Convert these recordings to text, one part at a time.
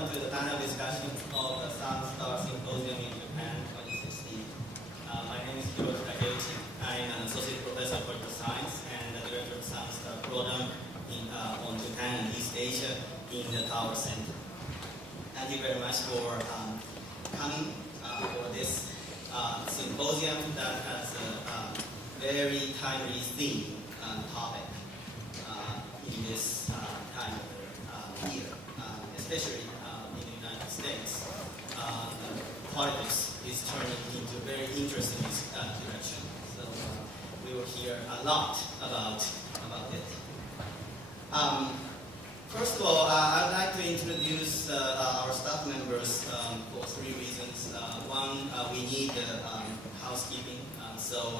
welcome to the panel discussion of the Sunstar Symposium in Japan 2016. My name is Hiroki Takeuchi. I'm an associate professor of political science and the director of the Sunstar program on Japan and East Asia in the Tower Center. Thank you very much for coming for this symposium that has a very timely theme and topic in this time of the year. Especially in the United States, politics is turning into a very interesting direction. So we will hear a lot about it. First of all, I'd like to introduce our staff members for three reasons. One, we need housekeeping. So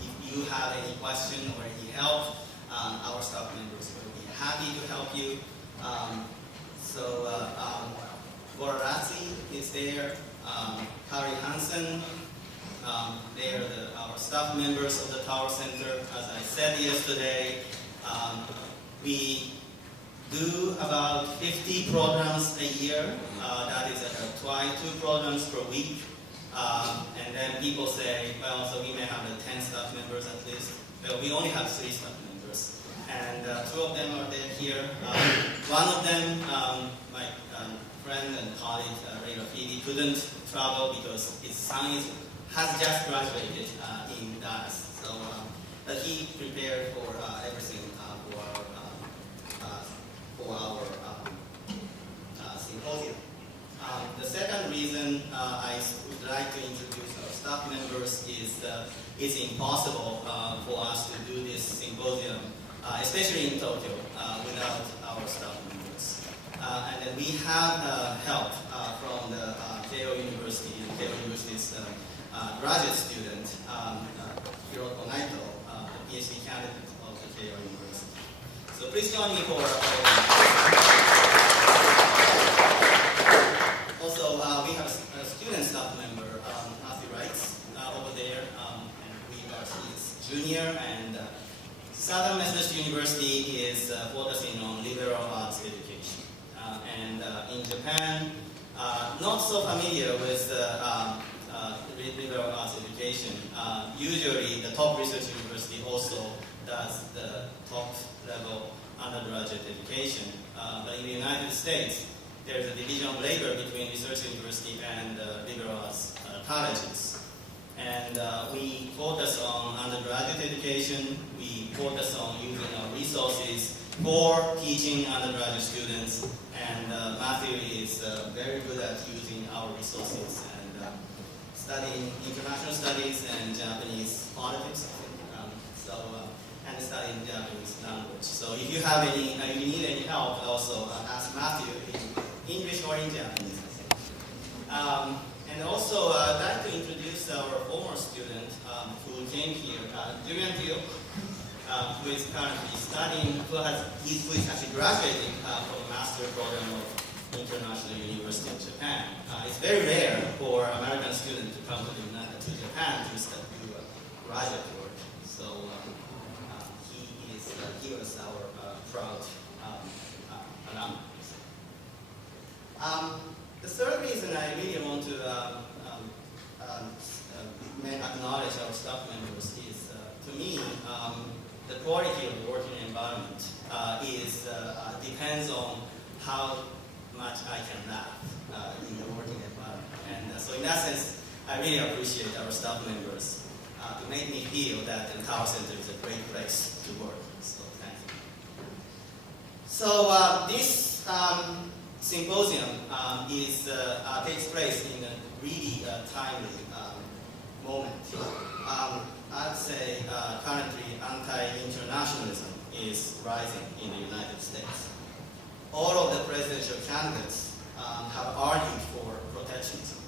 if you have any question or any help, our staff members will be happy to help you. So Borarazzi is there, Kari Hansen, they are our staff members of the Tower Center. As I said yesterday, we do about 50 programs a year. That is two programs per week. And then people say, well, so we may have 10 staff members at least. Well, we only have 3 staff members. And two of them are there here. One of them, my friend and colleague, Ray Rafidi, couldn't travel because his son has just graduated in Dallas. So but he prepared for everything for our symposium. The second reason I would like to introduce our staff members is it's impossible for us to do this symposium, especially in Tokyo, without our staff members. And then we have help from the Keio University and Keio University's graduate student, Hiroki Takeuchi, the PhD candidate of the Keio University. So please join me for also, we have a student staff member, Matthew Wrights, over there, and he is junior, and Southern Methodist University is focusing on liberal arts education. And in Japan, not so familiar with liberal arts education. Usually, the top research university also does the top level undergraduate education. But in the United States, there is a division of labor between research university and liberal arts colleges. And we focus on undergraduate education. We focus on using our resources for teaching undergraduate students. And Matthew is very good at using our resources and studying international studies and Japanese politics, I think. And studying Japanese language. So if you have any, if you need any help, also ask Matthew in English or in Japanese, I think. And also, I'd like to introduce our former student who came here, Julian Teo, who is currently studying, who is actually graduating from a master's program of International University of Japan. It's very rare for American students to come to Japan to do graduate work. So he was our proud alum. The third reason I really want to acknowledge our staff members is, to me, the quality of the working environment depends on how much I can laugh in the working environment. And so in that sense, I really appreciate our staff members to make me feel that the Tower Center is a great place to work. So thank you. So this symposium takes place in a really timely moment. I'd say currently anti-internationalism is rising in the United States. All of the presidential candidates have argued for protectionism.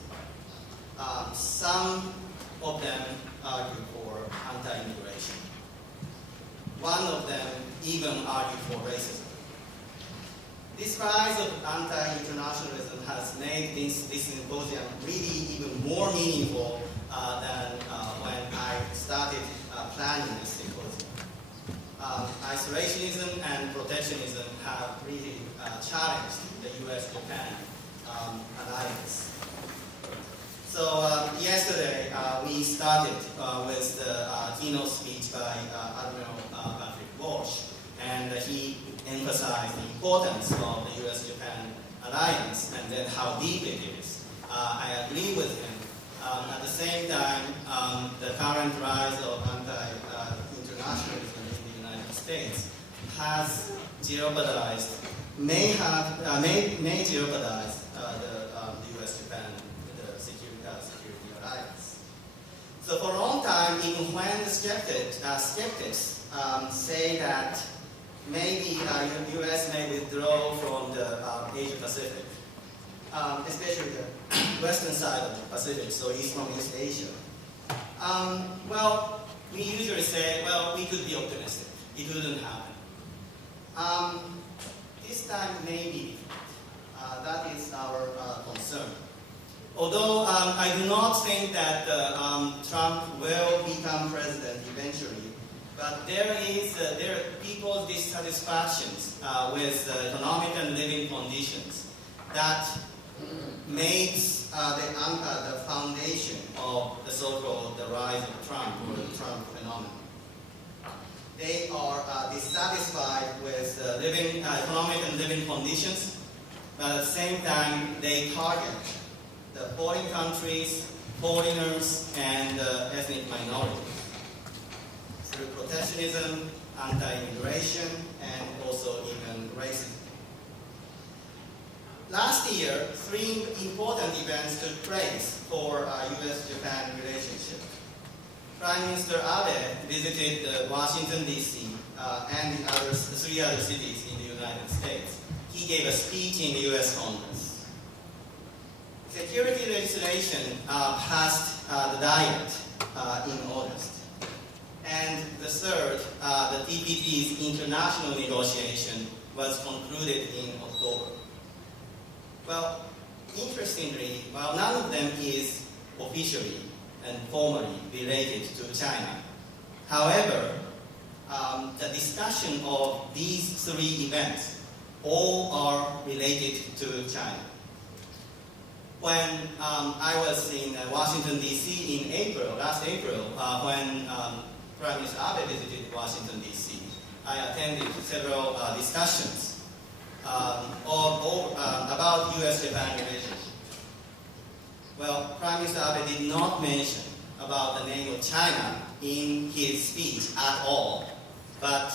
Some of them argue for anti-immigration. One of them even argued for racism. This rise of anti-internationalism has made this symposium really even more meaningful than when I started planning this symposium. isolationism and protectionism have really challenged the US-Japan alliance. So yesterday we started with the keynote speech by Admiral Patrick Walsh, and he emphasized the importance of the US-Japan alliance and then how deep it is. I agree with him. At the same time, the current rise of anti-internationalism in the United States has jeopardized, may jeopardize the US-Japan security alliance. So for a long time, even when the skeptics say that maybe the US may withdraw from the Asia Pacific, especially the western side of the Pacific, so from East Asia. Well, we usually say, well, we could be optimistic. It wouldn't happen. This time may be different. That is our concern. Although I do not think that Trump will become president eventually, but there are people's dissatisfactions with economic and living conditions that makes the foundation of the so-called the rise of Trump or the Trump phenomenon. They are dissatisfied with economic and living conditions, but at the same time they target the foreign countries, foreigners, and ethnic minorities through protectionism, anti-immigration, and also even racism. Last year, 3 important events took place for US-Japan relationship. Prime Minister Abe visited Washington, D.C. And in 3 other cities in the United States. He gave a speech in the US Congress. Security legislation passed the Diet in August. And the third, the TPP's international negotiation was concluded in October. Well, interestingly, while none of them is officially and formally related to China, however, the discussion of these 3 events all are related to China. When I was in Washington, D.C. in last April, when Prime Minister Abe visited Washington, D.C., I attended several discussions about US-Japan relationship. Well, Prime Minister Abe did not mention about the name of China in his speech at all, but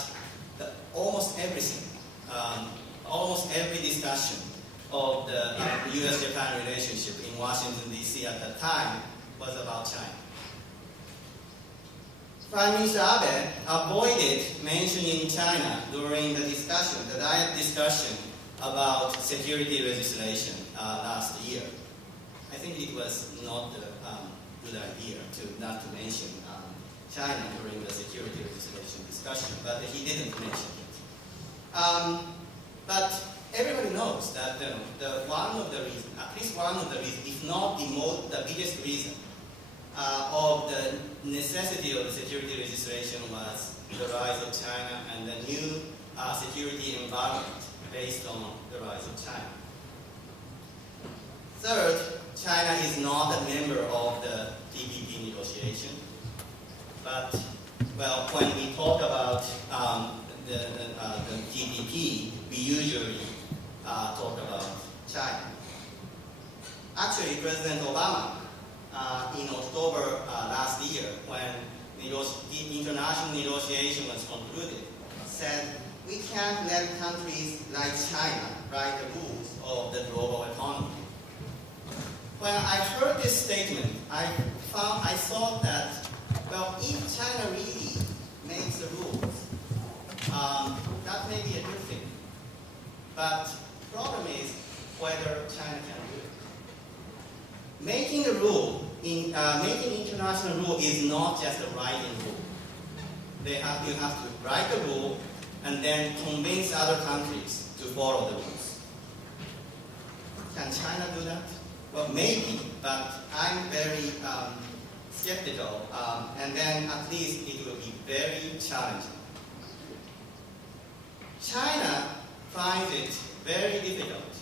almost everything, almost every discussion of the US-Japan relationship in Washington, D.C. at that time was about China. Prime Minister Abe avoided mentioning China during the discussion, the Diet discussion about security legislation last year. I think it was not a good idea not to mention China during the security legislation discussion, but he didn't mention it. But everybody knows that one of the reasons, at least one of the reasons, if not the biggest reason, of the necessity of the security legislation was the rise of China and the new security environment based on the rise of China. Third, China is not a member of the TPP negotiation, but, well, when we talk about the TPP, we usually talk about China. Actually, President Obama, in October last year, when the international negotiation was concluded, said, we can't let countries like China write the rules of the global economy. When I heard this statement, I thought that, well, if China really makes the rules, that may be a good thing. But the problem is whether China can do it. Making a rule, making international rule is not just a writing rule. You have to write the rule and then convince other countries to follow the rules. Can China do that? Well, maybe, but I'm very skeptical, and then at least it will be very challenging. China finds it very difficult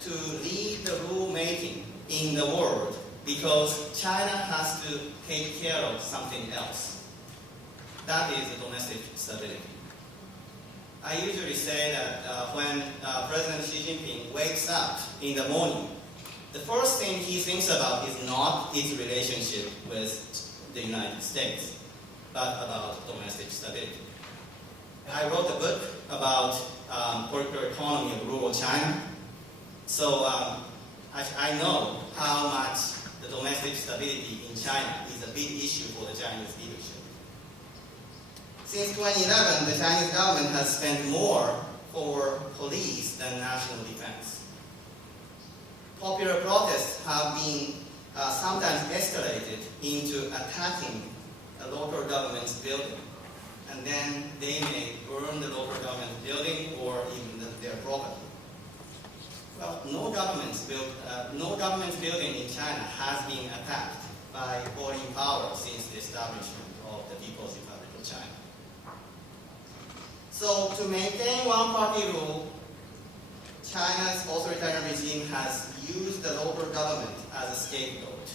to lead the rulemaking in the world because China has to take care of something else. That is domestic stability. I usually say that when President Xi Jinping wakes up in the morning, the first thing he thinks about is not its relationship with the United States, but about domestic stability. I wrote a book about political economy of rural China, so I know how much the domestic stability in China is a big issue for the Chinese leadership. Since 2011, the Chinese government has spent more for police than national defense. Popular protests have been sometimes escalated into attacking a local government's building, and then they may burn the local government building or even their property. Well, no government building in China has been attacked by foreign power since the establishment of the People's Republic of China. So to maintain one-party rule, China's authoritarian regime has used the local government as a scapegoat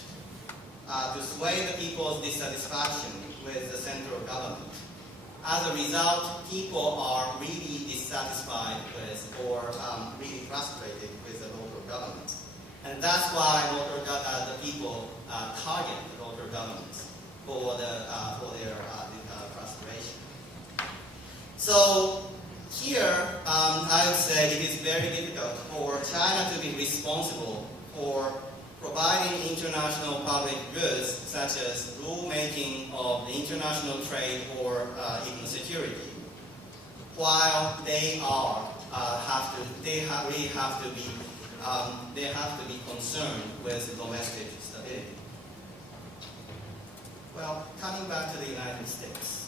to sway the people's dissatisfaction with the central government. As a result, people are really dissatisfied with or really frustrated with the local government. And that's why the people target the local governments for their frustration. So here, I would say it is very difficult for China to be responsible for providing international public goods such as rulemaking of the international trade or even security, while they really have to be concerned with domestic stability. Well, coming back to the United States.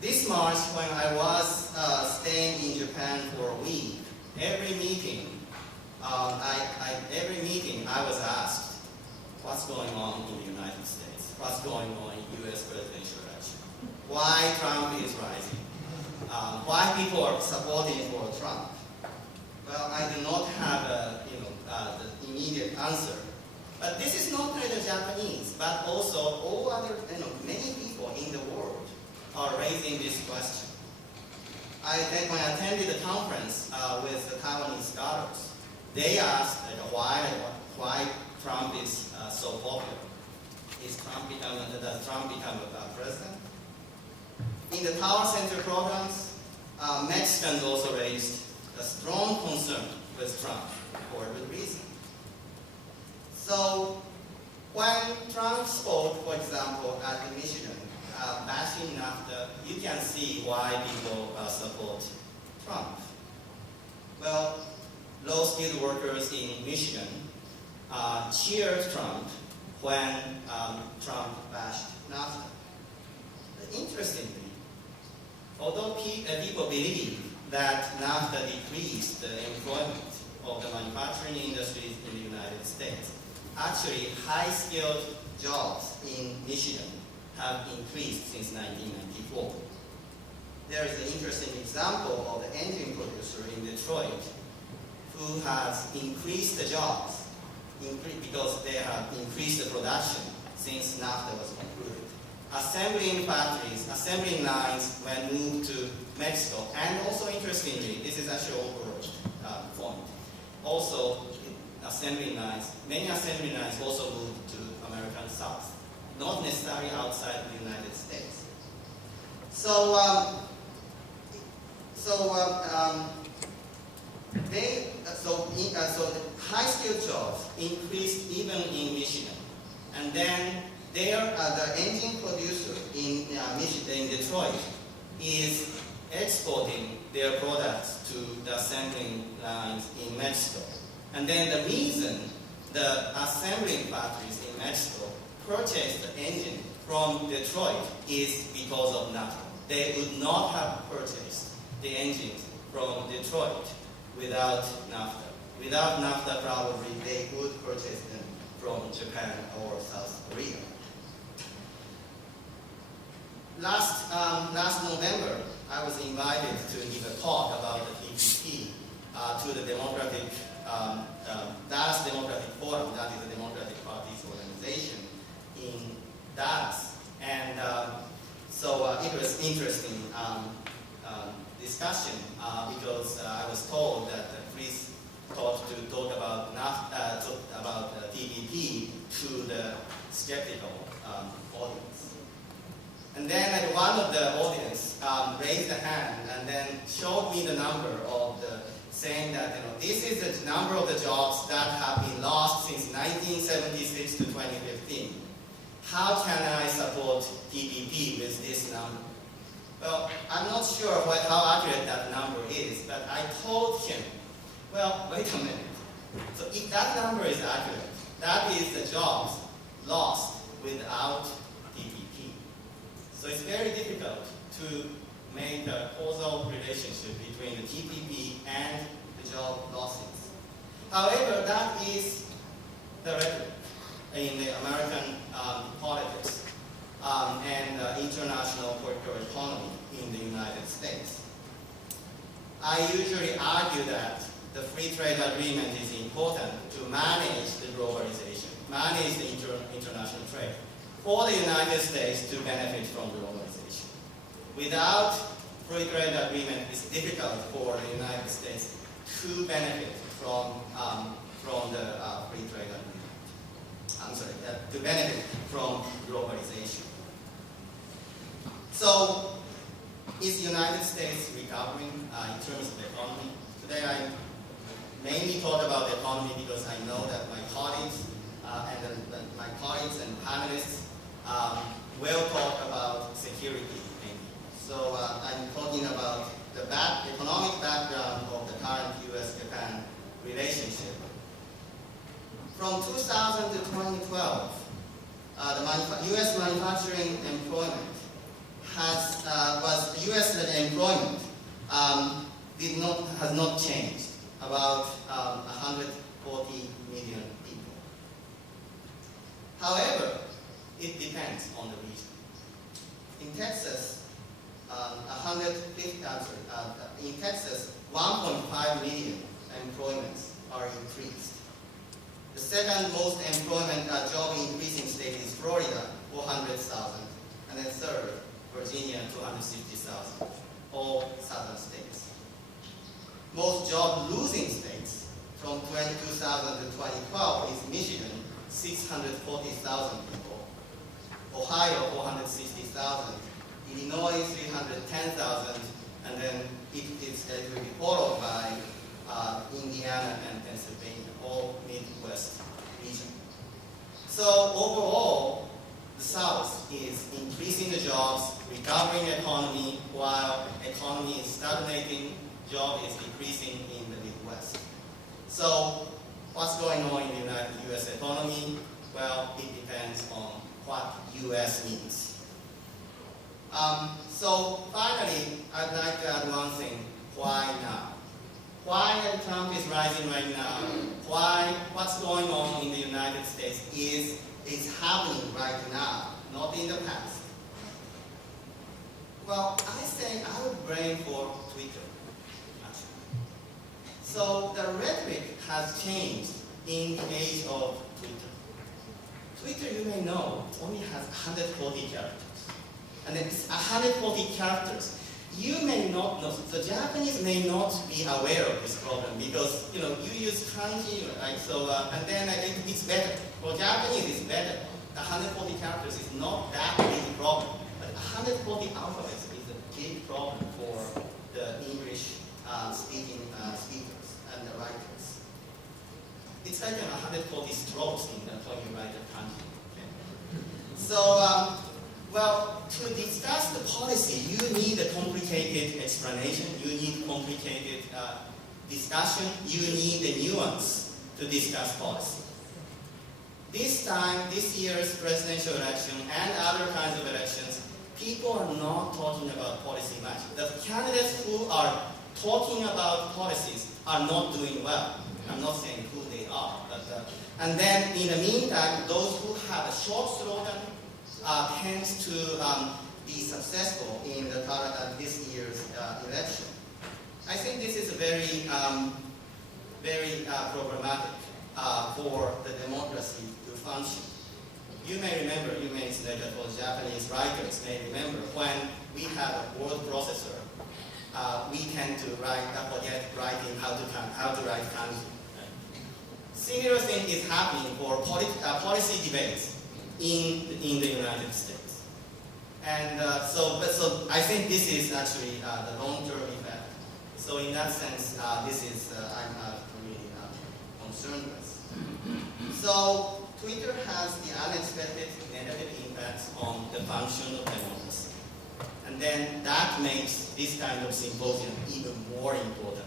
This March, when I was staying in Japan for a week, every meeting I was asked, what's going on in the United States? What's going on in U.S. presidential election? Why Trump is rising? Why people are supporting for Trump? Well, I do not have the immediate answer. But this is not only the Japanese, but also all other, many people in the world are raising this question. When I attended the conference with the Taiwanese scholars, they asked why Trump is so popular. Does Trump become a president? In the Tower Center programs, Mexicans also raised a strong concern with Trump for a good reason. So when Trump spoke, for example, at the Michigan, bashing NAFTA, you can see why people support Trump. Well, low-skilled workers in Michigan cheered Trump when Trump bashed NAFTA. But interestingly, although people believe that NAFTA decreased the employment of the manufacturing industries in the United States, actually high-skilled jobs in Michigan have increased since 1994. There is an interesting example of the engine producer in Detroit who has increased the jobs because they have increased the production since NAFTA was concluded. Assembling factories, assembling lines when moved to Mexico, and also interestingly, this is actually overall point. Also, many assembly lines also moved to American South, not necessarily outside of the United States. So the high-skilled jobs increased even in Michigan, and then the engine producer in Detroit is exporting their products to the assembling lines in Mexico. And then the reason the assembling factories in Mexico purchased the engine from Detroit is because of NAFTA. They would not have purchased the engines from Detroit without NAFTA. Without NAFTA, probably they would purchase them from Japan or South Korea. Last November, I was invited to give a talk about the TPP to the Dallas Democratic Forum, that is the Democratic Party's organization in Dallas. And so it was interesting discussion because I was told that Chris thought to talk about TPP to the skeptical audience. And then one of the audience raised a hand and then showed me the number of the saying that this is the number of the jobs that have been lost since 1976 to 2015. How can I support TPP with this number? Well, I'm not sure how accurate that number is, but I told him, well, wait a minute. So if that number is accurate, that is the jobs lost without TPP. So it's very difficult to make a causal relationship between the TPP and the job losses. However, that is the rhetoric in the American politics and international political economy in the United States. I usually argue that the free trade agreement is important to manage the globalization, manage the international trade, for the United States to benefit from globalization. Without free trade agreement, it's difficult for the United States to benefit from the free trade agreement. I'm sorry, to benefit from globalization. So, is the United States recovering in terms of the economy? Today I mainly talk about the economy because I know that my colleagues and panelists will talk about security. So I'm talking about the economic background of the current U.S.-Japan relationship. From 2000 to 2012, the U.S. manufacturing employment has not changed. About 140 million people. However, it depends on the region. In Texas, 1.5 million employments are increased. The second most employment job increasing state is Florida, 400,000, and then third, Virginia, 260,000, all southern states. Most job-losing states from 2000 to 2012 is Michigan, 640,000 people, Ohio, 460,000, Illinois, 310,000, and then it will be followed by Indiana and Pennsylvania, all Midwest region. So overall, the South is increasing the jobs, recovering the economy, while economy is stagnating, job is decreasing in the Midwest. So what's going on in the U.S. economy? Well, it depends on what U.S. means. So finally, I'd like to add one thing. Why now? Why Trump is rising right now? Why what's going on in the United States is happening right now, not in the past? Well, I think I would blame for Twitter, actually. So the rhetoric has changed in the age of Twitter. Twitter, you may know, only has 140 characters. And it's 140 characters. You may not know, the Japanese may not be aware of this problem because, you use kanji, right? So, and then it's better. For Japanese, it's better. 140 characters is not that big a problem. But 140 alphabets is a big problem for the English speaking speakers and the writers. It's like 140 strokes when you write a kanji. Okay? So, well, to discuss the policy, you need a complicated explanation, you need complicated discussion, you need the nuance to discuss policy. This time, this year's presidential election and other kinds of elections, people are not talking about policy much. The candidates who are talking about policies are not doing well. I'm not saying who they are, but and then in the meantime, those who have a short slogan tends to be successful in this year's election. I think this is very problematic for the democracy to function. You may remember, for Japanese writers may remember, when we had a word processor, we tend to forget writing how to write kanji. Similar thing is happening for policy debates in the United States. And so I think this is actually the long-term effect. So in that sense, this is I'm really concerned with. So Twitter has the unexpected negative impacts on the function of democracy. And then that makes this kind of symposium even more important.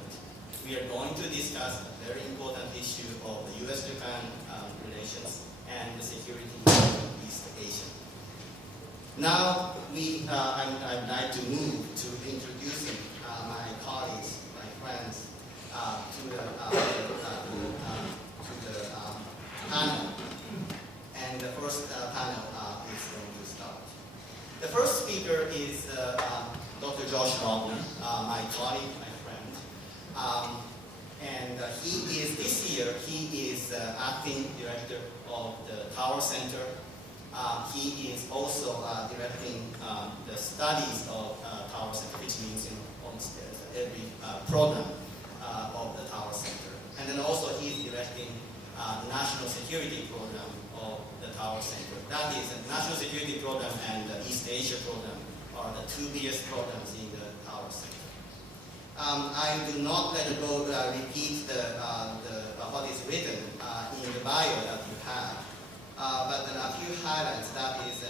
We are going to discuss a very important issue of the US-Japan relations and the security of East Asia. Now, I'd like to move to introducing my colleagues, my friends, to the panel. And the first panel is going to start. The first speaker is Dr. Josh Rovner, my colleague, my friend. And this year, he is acting director of the Tower Center. He is also directing the studies of Tower Center, which means almost every program of the Tower Center. And then also he is directing the National Security Program of the Tower Center. That is, the National Security Program and the East Asia Program are the two biggest programs in the Tower Center. I do not repeat what is written in the bio that you have, but then a few highlights. That is,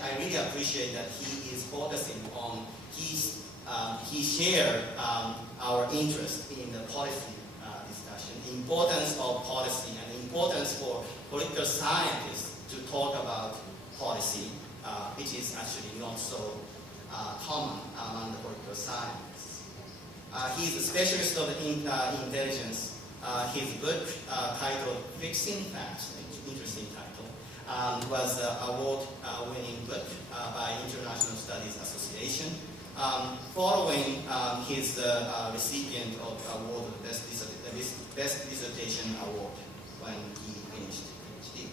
I really appreciate that he is focusing on, he shared our interest in the policy discussion, the importance of policy, and the importance for political scientists to talk about policy, which is actually not so common among the political scientists. He is a specialist of intelligence. His book, titled Fixing Facts, interesting title, was an award-winning book by International Studies Association. Following his recipient of award, the Best Dissertation Award, when he finished PhD.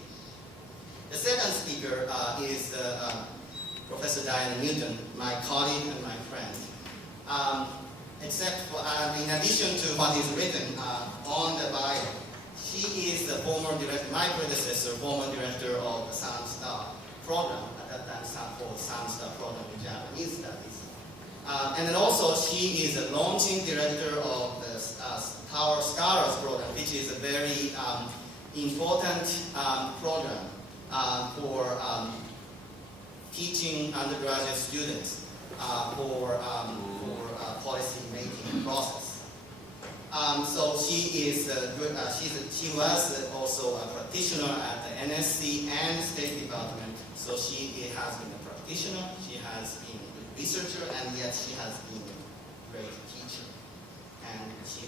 The second speaker is Professor Diana Newton, my colleague and my friend. Except for, in addition to what is written on the bio, she is the former director, my predecessor, former director of the SAMSTAR program, at that time called SAMSTAR program in Japanese studies. And then also she is the launching director of the Tower Scholars program, which is a very important program for teaching undergraduate students for policy making process. So she is she was also a practitioner at the NSC and State Department. So she has been a practitioner, she has been a researcher, and yet she has been a great teacher. And she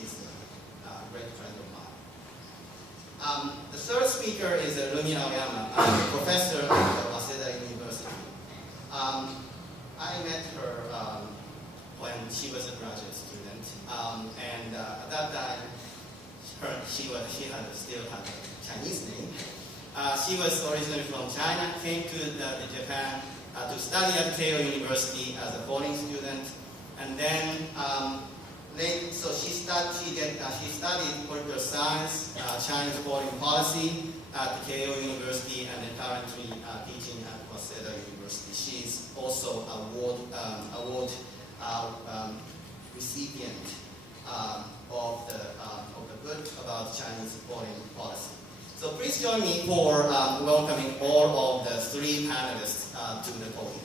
is a great friend of mine. The third speaker is Rumi Aoyama, a professor at Waseda University. I met her when she was a graduate student, and at that time, she still had a Chinese name. She was originally from China, came to Japan to study at Keio University as a foreign student, and then so she studied political science, Chinese foreign policy at Keio University, and then currently teaching at Waseda University. She is also award recipient of the book about Chinese foreign policy. So please join me for welcoming all of the three panelists to the podium.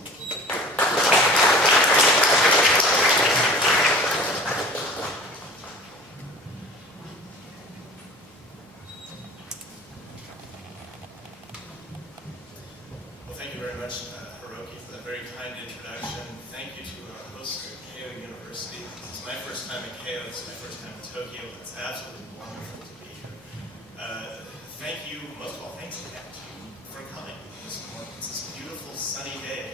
Thank you very much, Hiroki, for that very kind introduction. Thank you to our host at Keio University. This is my first time at Keio. This is my first time in Tokyo. It's absolutely wonderful to be here. Thank you, most of all, thanks again for coming this morning. It's this beautiful sunny day.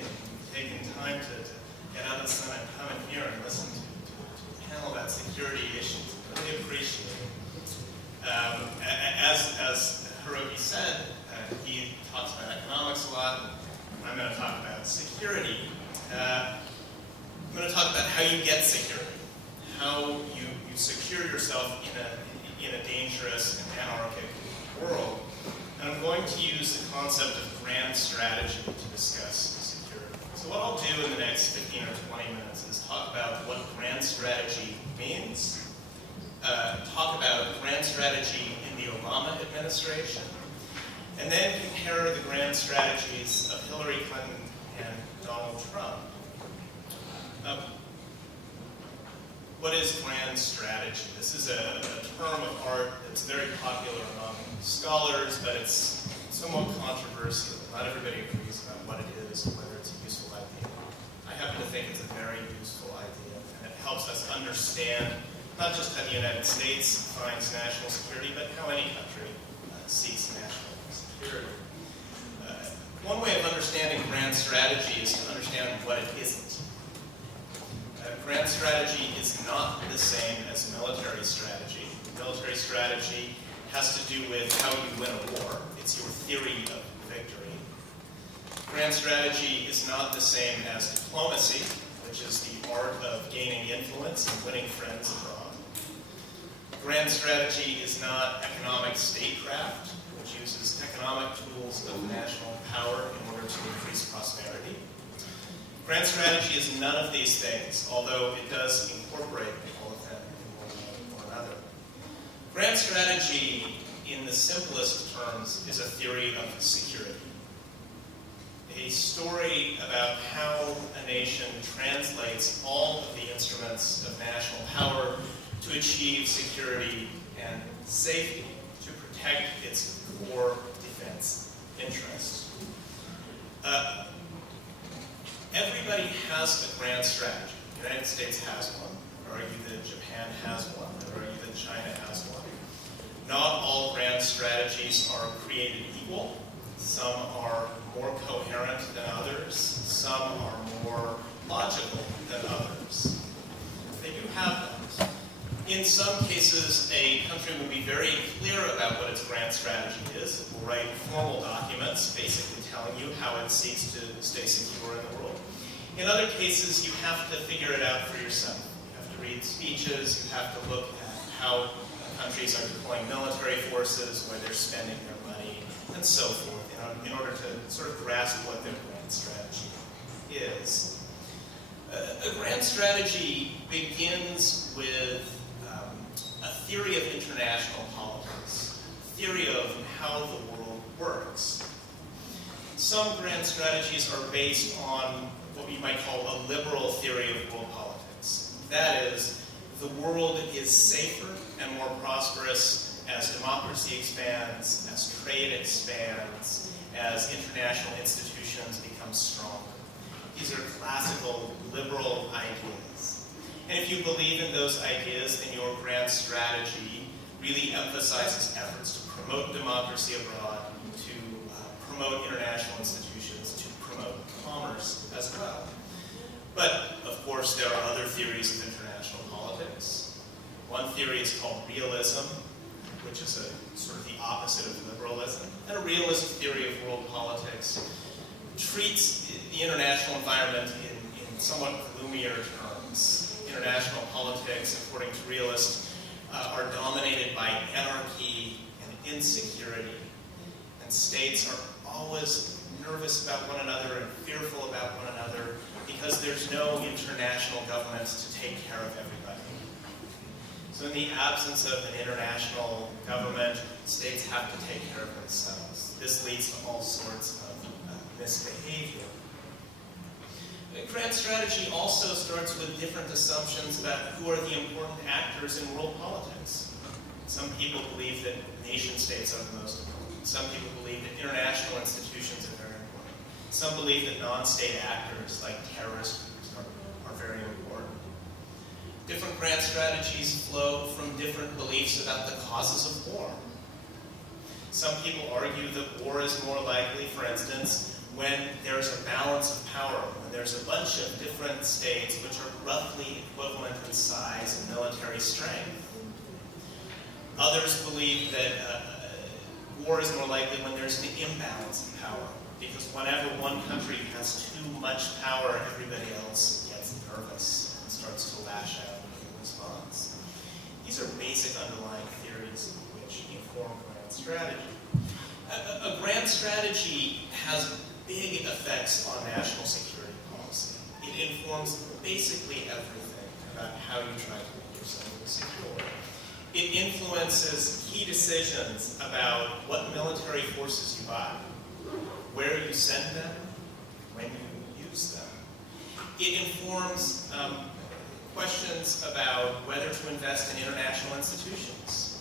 you get security, how you secure yourself in a dangerous and anarchic world. And I'm going to use the concept of grand strategy to discuss security. So what I'll do in the next 15 or 20 minutes is talk about what grand strategy means, talk about grand strategy in the Obama administration, and then compare the grand strategies of Hillary Clinton and Donald Trump. What is grand strategy? This is a term of art that's very popular among scholars, but it's somewhat controversial. Not everybody agrees about what it is and whether it's a useful idea. I happen to think it's a very useful idea, and it helps us understand not just how the United States finds national security, but how any country seeks national security. One way of understanding grand strategy is to understand what it isn't. Grand strategy is not the same as military strategy. Military strategy has to do with how you win a war. It's your theory of victory. Grand strategy is not the same as diplomacy, which is the art of gaining influence and winning friends abroad. Grand strategy is not economic statecraft, which uses economic tools of national power in order to increase prosperity. Grand strategy is none of these things, although it does incorporate all of them in one another. Grand strategy, in the simplest terms, is a theory of security. A story about how a nation translates all of the instruments of national power to achieve security and safety, to protect its core defense interests. Everybody has a grand strategy. The United States has one. I would argue that Japan has one. I would argue that China has one. Not all grand strategies are created equal. Some are more coherent than others. Some are more logical than others. They do have those. In some cases, a country will be very clear about what its grand strategy is. It will write formal documents basically telling you how it seeks to stay secure in the world. In other cases, you have to figure it out for yourself. You have to read speeches, you have to look at how countries are deploying military forces, where they're spending their money, and so forth, in order to sort of grasp what their grand strategy is. A grand strategy begins with a theory of international politics, a theory of how the world works. Some grand strategies are based on what we might call a liberal theory of world politics. That is, the world is safer and more prosperous as democracy expands, as trade expands, as international institutions become stronger. These are classical liberal ideas. And if you believe in those ideas, then your grand strategy really emphasizes efforts to promote democracy abroad, to promote international institutions, to promote commerce as well. But, of course, there are other theories of international politics. One theory is called realism, which is sort of the opposite of liberalism. And a realist theory of world politics treats the international environment in somewhat gloomier terms. International politics, according to realists, are dominated by anarchy and insecurity. And states are always nervous about one another and fearful about one another because there's no international government to take care of everybody. So in the absence of an international government, states have to take care of themselves. This leads to all sorts of misbehavior. Grand strategy also starts with different assumptions about who are the important actors in world politics. Some people believe that nation states are the most important. Some people believe that international institutions are very important. Some believe that non-state actors like terrorist groups are very important. Different grand strategies flow from different beliefs about the causes of war. Some people argue that war is more likely, for instance, when there's a balance of power, when there's a bunch of different states which are roughly equivalent in size and military strength. Others believe that war is more likely when there's an imbalance of power, because whenever one country has too much power, everybody else gets nervous and starts to lash out in response. These are basic underlying theories which inform grand strategy. A grand strategy has big effects on national security policy. It informs basically everything about how you try to make yourself secure. It influences key decisions about what military forces you buy, where you send them, when you use them. It informs questions about whether to invest in international institutions,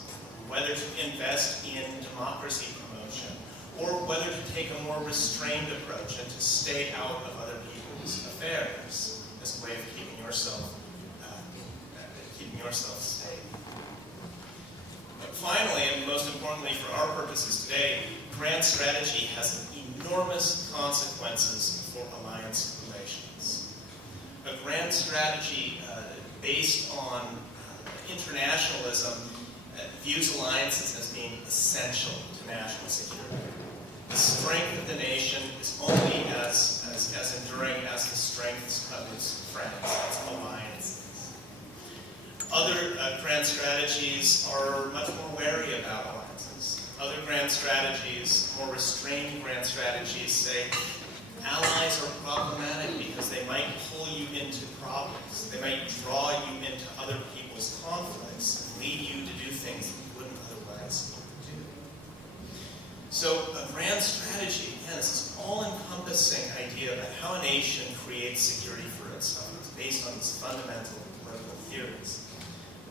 whether to invest in democracy promotion, or whether to take a more restrained approach and to stay out of other people's affairs as a way of keeping yourself safe. But finally, and most importantly for our purposes today, grand strategy has enormous consequences for alliance relations. A grand strategy based on internationalism views alliances as being essential to national security. The strength of the nation is only as enduring as the strengths of its friends, its alliances. Other grand strategies are much more wary about alliances. Other grand strategies, more restrained grand strategies, say allies are problematic because they might pull you into problems. They might draw you into other people's conflicts and lead you to do things that you wouldn't otherwise do. So a grand strategy, again, is this all-encompassing idea about how a nation creates security for itself. It's based on these fundamental political theories.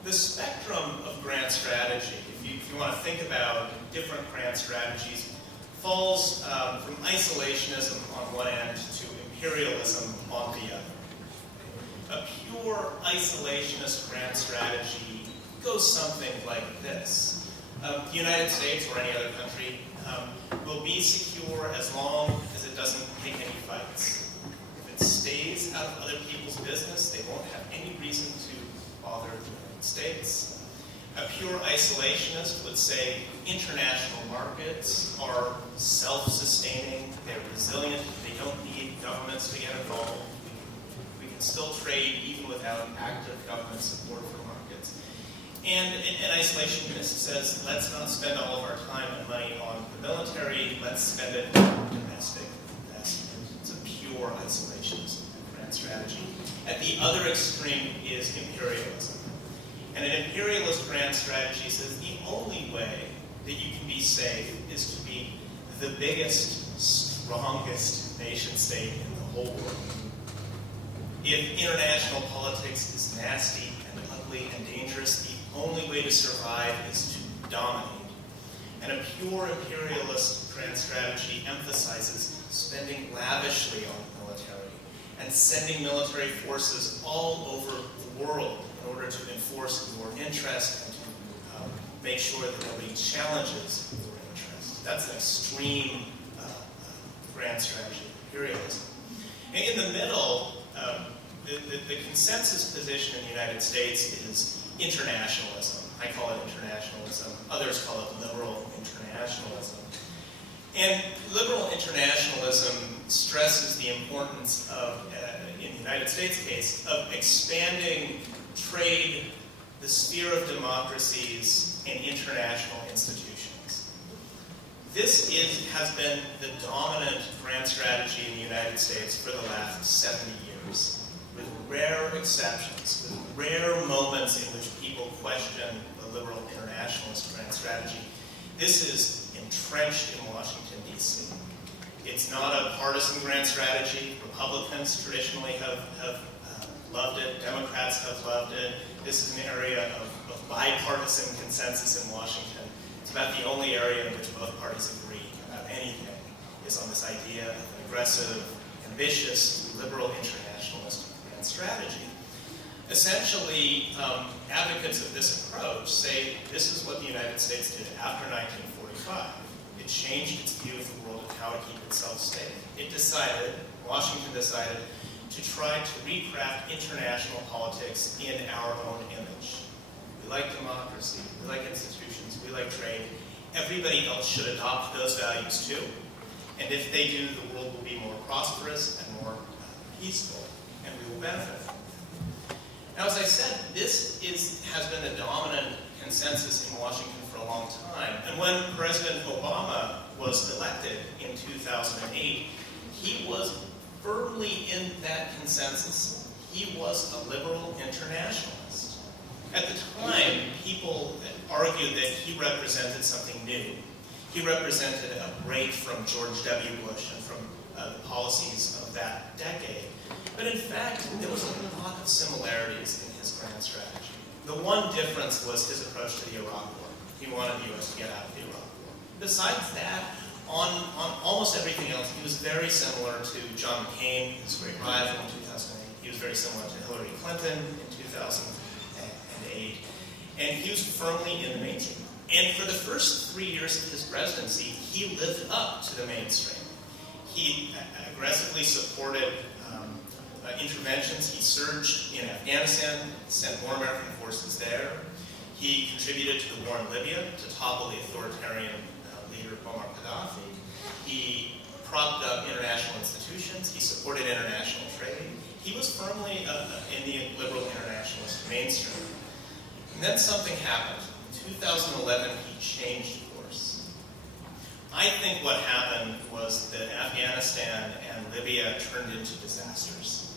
The spectrum of grand strategy, if you want to think about different grand strategies, falls from isolationism on one end to imperialism on the other. A pure isolationist grand strategy goes something like this. The United States or any other country will be secure as long as it doesn't take any fights. If it stays out of other people's business, they won't have any reason to bother the United States. A pure isolationist would say international markets are self-sustaining, they're resilient, they don't need governments to get involved. We can still trade even without active government support for markets. And an isolationist says, let's not spend all of our time and money on the military, let's spend it on domestic investment. It's a pure isolationist grand strategy. At the other extreme is imperialism. And an imperialist grand strategy says the only way that you can be safe is to be the biggest, strongest nation state in the whole world. If international politics is nasty and ugly and dangerous, the only way to survive is to dominate. And a pure imperialist grand strategy emphasizes spending lavishly on the military and sending military forces all over the world in order to enforce your interest and to make sure that nobody challenges your interest. That's an extreme grand strategy of imperialism. And in the middle, the consensus position in the United States is internationalism. I call it internationalism. Others call it liberal internationalism. And liberal internationalism stresses the importance of, in the United States case, of expanding trade, the sphere of democracies, and international institutions. This has been the dominant grand strategy in the United States for the last 70 years, with rare exceptions, with rare moments in which people question the liberal internationalist grand strategy. This is entrenched in Washington, D.C. It's not a partisan grand strategy. Republicans traditionally have loved it. Democrats have loved it. This is an area of bipartisan consensus in Washington. It's about the only area in which both parties agree about anything is on this idea of an aggressive, ambitious, liberal internationalist grand strategy. Essentially, advocates of this approach say this is what the United States did after 1945. It changed its view of the world and how to keep itself safe. Washington decided to try to recraft international politics in our own image. We like democracy, we like institutions, we like trade. Everybody else should adopt those values too. And if they do, the world will be more prosperous and more peaceful, and we will benefit from it. Now, as I said, this has been the dominant consensus in Washington for a long time. And when President Obama was elected in 2008, he was firmly in that consensus. He was a liberal internationalist. At the time, people argued that he represented something new. He represented a break from George W. Bush and from the policies of that decade. But in fact, there was a lot of similarities in his grand strategy. The one difference was his approach to the Iraq War. He wanted the U.S. to get out of the Iraq War. Besides that, on almost everything else, he was very similar to John McCain, his great rival in 2008. He was very similar to Hillary Clinton in 2008. And he was firmly in the mainstream. And for the first 3 years of his presidency, he lived up to the mainstream. He aggressively supported interventions. He surged in Afghanistan, sent more American forces there. He contributed to the war in Libya to topple the authoritarian leader Muammar Gaddafi. He propped up international institutions. He supported international trade. He was firmly in the liberal internationalist mainstream. And then something happened. In 2011, he changed course. I think what happened was that Afghanistan and Libya turned into disasters.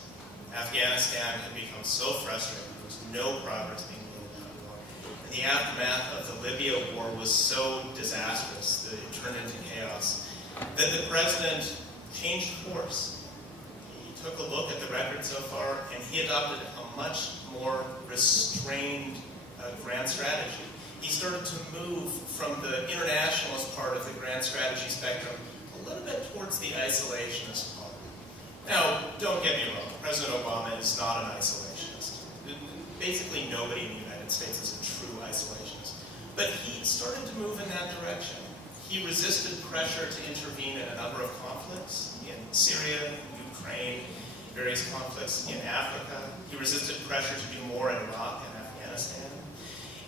Afghanistan had become so frustrating. There was no progress being made in that war. And the aftermath of the Libya war was so disastrous that it turned into chaos that the president changed course. He took a look at the record so far, and he adopted a much more restrained grand strategy. He started to move from the internationalist part of the grand strategy spectrum a little bit towards the isolationist part. Now, don't get me wrong, President Obama is not an isolationist. Basically, nobody in the United States is a true isolationist. But he started to move in that direction. He resisted pressure to intervene in a number of conflicts in Syria, Ukraine, various conflicts in Africa. He resisted pressure to do more in Iraq and Afghanistan.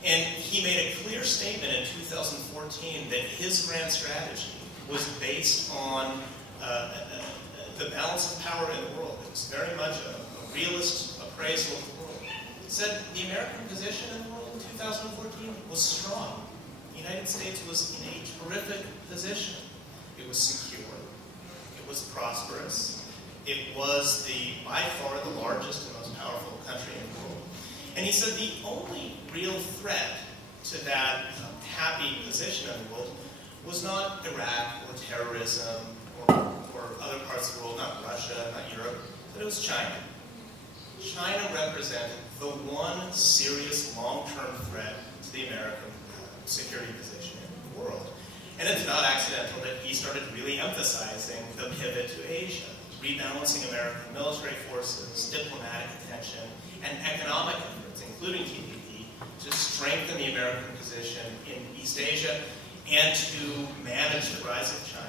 And he made a clear statement in 2014 that his grand strategy was based on the balance of power in the world. It was very much a realist appraisal of the world. He said the American position in the world in 2014 was strong. The United States was in a terrific position. It was secure. It was prosperous. It was by far the largest and most powerful country in the world. And he said the only real threat to that happy position in the world was not Iraq or terrorism or other parts of the world, not Russia, not Europe, but it was China. China represented the one serious long-term threat to the American security position in the world. And it's not accidental that he started really emphasizing the pivot to Asia, rebalancing American military forces, diplomatic attention, and economic efforts, including TPP, to strengthen the American position in East Asia and to manage the rise of China.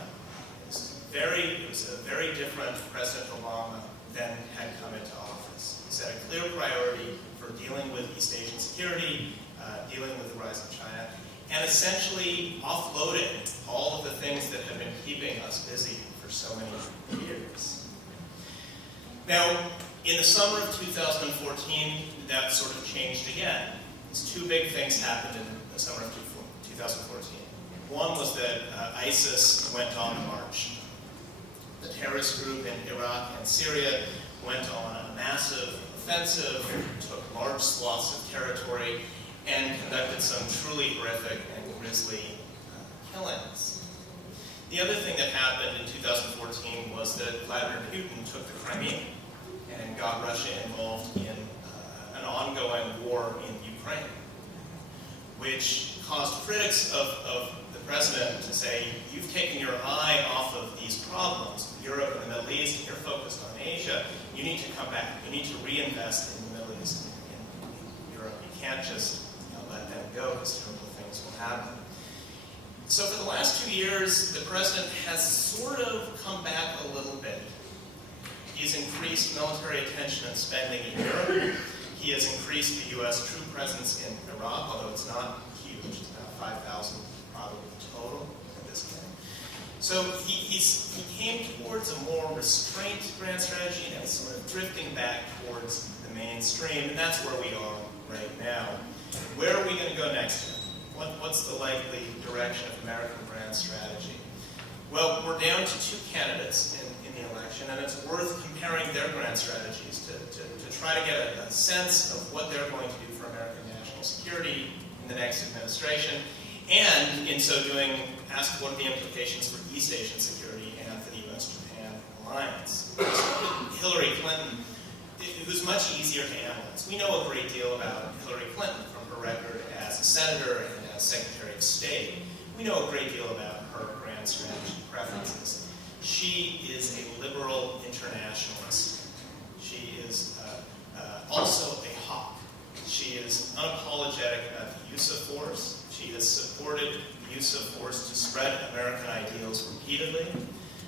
It was a very different President Obama than had come into office. He set a clear priority for dealing with East Asian security, dealing with the rise of China, and essentially offloaded all of the things that have been keeping us busy for so many years. Now, in the summer of 2014, that sort of changed again. Two big things happened in the summer of 2014. One was that ISIS went on a march. The terrorist group in Iraq and Syria went on a massive offensive, took large swaths of territory, and conducted some truly horrific and grisly killings. The other thing that happened in 2014 was that Vladimir Putin took the Crimea and got Russia involved in an ongoing war in Ukraine, which caused critics of the president to say, you've taken your eye off of these problems, Europe and the Middle East, and you're focused on Asia. You need to come back. You need to reinvest in the Middle East and in Europe. You can't just let them go because terrible things will happen. So for the last 2 years, the president has sort of come back a little bit. He's increased military attention and spending in Europe. He has increased the U.S. troop presence in Iraq, although it's not huge. It's about 5,000 probably total at this point. So he came towards a more restrained grand strategy, and he's sort of drifting back towards the mainstream, and that's where we are right now. Where are we going to go next year? What's the likely direction of American grand strategy? Well, we're down to two candidates in the election, and it's worth comparing their grand strategies to try to get a sense of what they're going to do for American national security in the next administration, and in so doing, ask what are the implications for East Asian security and for the U.S.-Japan alliance. Hillary Clinton, who's much easier to analyze. We know a great deal about Hillary Clinton from her record as a senator and as Secretary of State. We know a great deal about her grand strategy preferences. She is a liberal internationalist. She is also a hawk. She is unapologetic about the use of force. She has supported the use of force to spread American ideals repeatedly.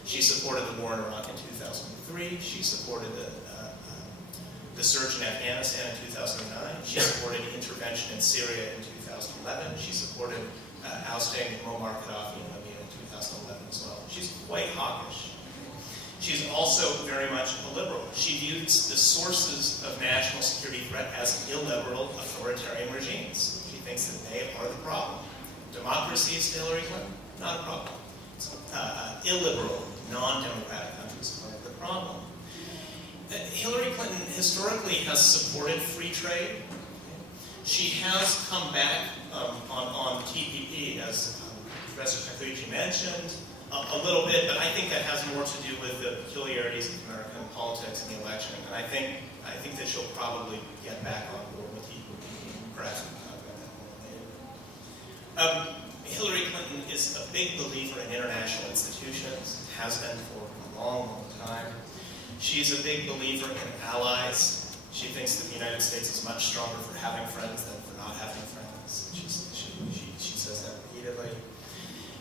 She supported the war in Iraq in 2003. She supported the surge in Afghanistan in 2009. She supported intervention in Syria in 2011. She supported ousting Muammar Gaddafi in Libya in 2011 as well. She's quite hawkish. She's also very much a liberal. She views the sources of national security threat as illiberal authoritarian regimes. She thinks that they are the problem. Democracies to Hillary Clinton, not a problem. Illiberal, non-democratic countries are the problem. Hillary Clinton historically has supported free trade. She has come back on TPP, as Professor Takeuchi mentioned, a little bit, but I think that has more to do with the peculiarities of American politics in the election. And I think that she'll probably get back on board with TPP. Perhaps we'll talk about that more later. Hillary Clinton is a big believer in international institutions, has been for a long, long time. She's a big believer in allies. She thinks that the United States is much stronger for having friends than for not having friends. She says that repeatedly.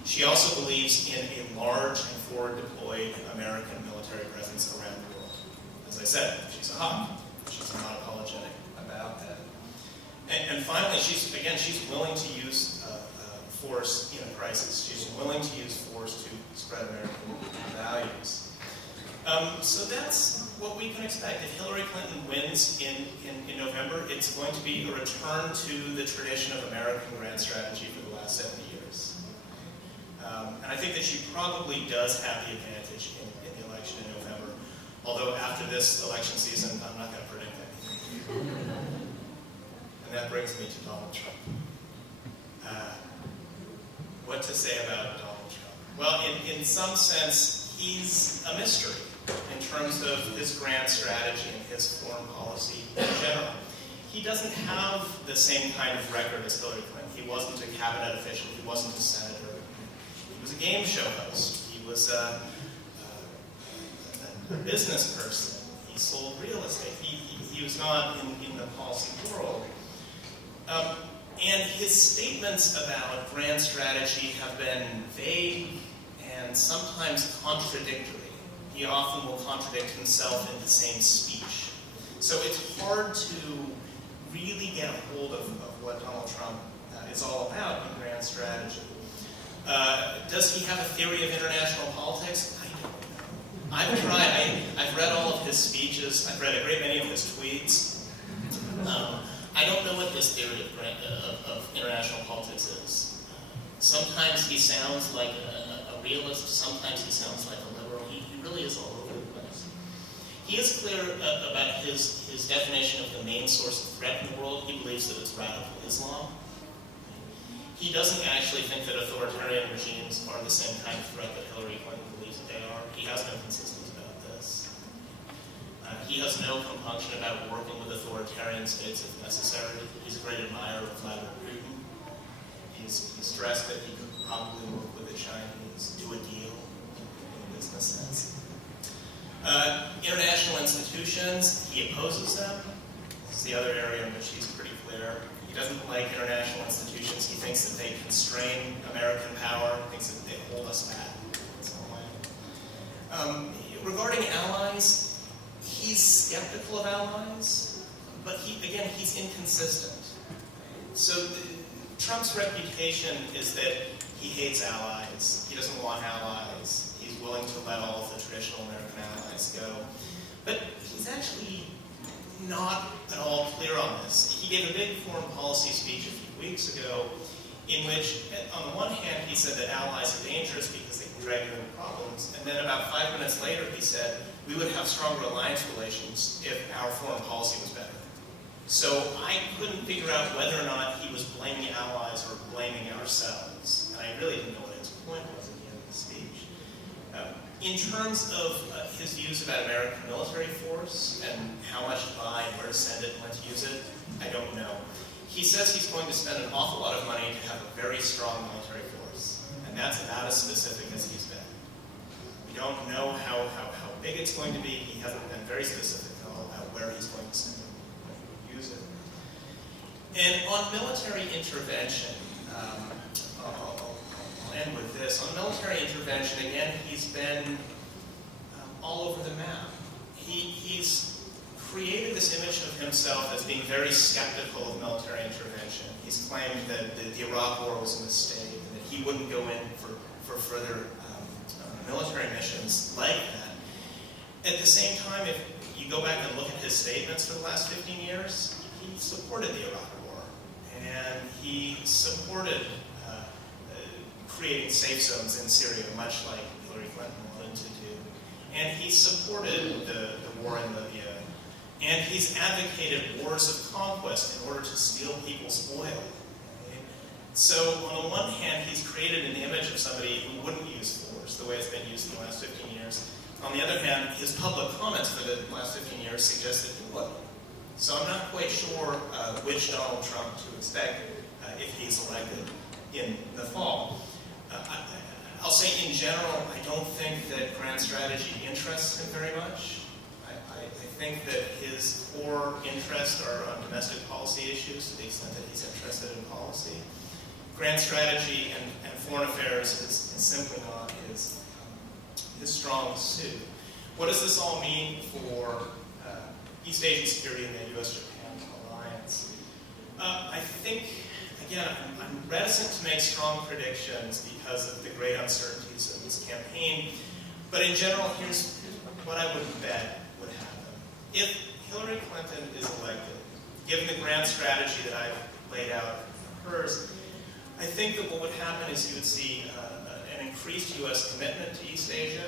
She also believes in a large and forward-deployed American military presence around the world. As I said, she's a hawk. She's not apologetic about that. And finally, she's willing to use force in a crisis. She's willing to use force to spread American values. So that's what we can expect. If Hillary Clinton wins in November, it's going to be a return to the tradition of American grand strategy for the last 70 years. And I think that she probably does have the advantage in the election in November, although after this election season, I'm not going to predict anything. And that brings me to Donald Trump. What to say about Donald Trump? Well, in some sense, he's a mystery in terms of his grand strategy and his foreign policy in general. He doesn't have the same kind of record as Hillary Clinton. He wasn't a cabinet official. He wasn't a senator. He was a game show host. He was a business person. He sold real estate. He was not in the policy world. And his statements about grand strategy have been vague and sometimes contradictory. He often will contradict himself in the same speech. So it's hard to really get a hold of what Donald Trump is all about in grand strategy. Does he have a theory of international politics? I don't know. I've tried. I've read all of his speeches. I've read a great many of his tweets. I don't know what his theory of international politics is. Sometimes he sounds like a realist. Sometimes he sounds like a liberal. He really is all over the place. He is clear about his definition of the main source of threat in the world. He believes that it's radical Islam. He doesn't actually think that authoritarian regimes are the same kind of threat that Hillary Clinton believes that they are. He has no consistency about this. He has no compunction about working with authoritarian states if necessary. He's a great admirer of Vladimir Putin. He's stressed that he could probably work with the Chinese, do a deal in a business sense. International institutions, he opposes them. This is the other area in which he's pretty clear. He doesn't like international institutions. He thinks that they constrain American power. He thinks that they hold us back in some way. Regarding allies, he's skeptical of allies, but he's inconsistent. So Trump's reputation is that he hates allies, he doesn't want allies, he's willing to let all of the traditional American allies go. But he's actually not at all clear on this. He gave a big foreign policy speech a few weeks ago in which, on the one hand, he said that allies are dangerous because they can drag you into problems, and then about 5 minutes later he said, we would have stronger alliance relations if our foreign policy was better. So I couldn't figure out whether or not he was blaming allies or blaming ourselves, and I really didn't know what his point was at the end of the speech. In terms of his views about American military force and how much to buy, and where to send it, and when to use it, I don't know. He says he's going to spend an awful lot of money to have a very strong military force, and that's about as specific as he's been. We don't know how big it's going to be. He hasn't been very specific at all about where he's going to send it, when he will use it. And on military intervention, I'll end with this. On military intervention, again, he's been all over the map. He's created this image of himself as being very skeptical of military intervention. He's claimed that the Iraq War was a mistake and that he wouldn't go in for further military missions like that. At the same time, if you go back and look at his statements for the last 15 years, he supported the Iraq War, and he supported creating safe zones in Syria, much like Hillary Clinton wanted to do. And he supported the war in Libya. And he's advocated wars of conquest in order to steal people's oil. Okay? So on the one hand, he's created an image of somebody who wouldn't use force the way it's been used in the last 15 years. On the other hand, his public comments for the last 15 years suggest that he would. So I'm not quite sure which Donald Trump to expect if he's elected in the fall. I'll say in general, I don't think that grand strategy interests him very much. I think that his core interests are on domestic policy issues to the extent that he's interested in policy. Grand strategy and foreign affairs is simply not his strong suit. What does this all mean for East Asian security and the U.S.-Japan alliance? I think, again, I'm reticent to make strong predictions because of the great uncertainties of this campaign. But in general, here's what I would bet would happen. If Hillary Clinton is elected, given the grand strategy that I've laid out for hers, I think that what would happen is you would see an increased U.S. commitment to East Asia.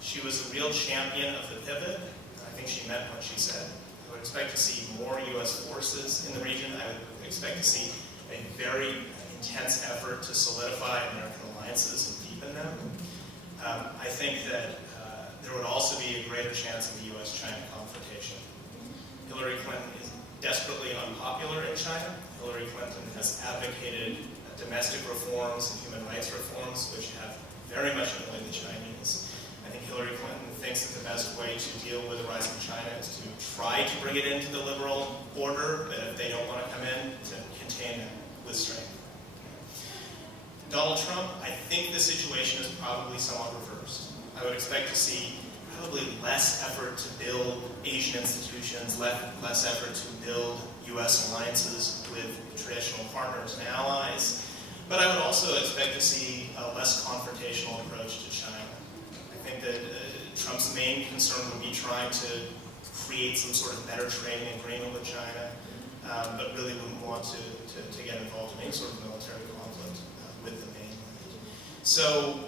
She was a real champion of the pivot. I think she meant what she said. I would expect to see more U.S. forces in the region. I would expect to see a very intense effort to solidify American alliances and deepen them. I think that there would also be a greater chance of the U.S.-China confrontation. Hillary Clinton is desperately unpopular in China. Hillary Clinton has advocated domestic reforms and human rights reforms, which have very much annoyed the Chinese. I think Hillary Clinton thinks that the best way to deal with the rise in China is to try to bring it into the liberal order, but if they don't want to come in, to contain it with strength. Donald Trump, I think the situation is probably somewhat reversed. I would expect to see probably less effort to build Asian institutions, less effort to build U.S. alliances with traditional partners and allies. But I would also expect to see a less confrontational approach to China. I think that Trump's main concern would be trying to create some sort of better trading agreement with China, but really wouldn't want to get involved in any sort of military conflict with the mainland. So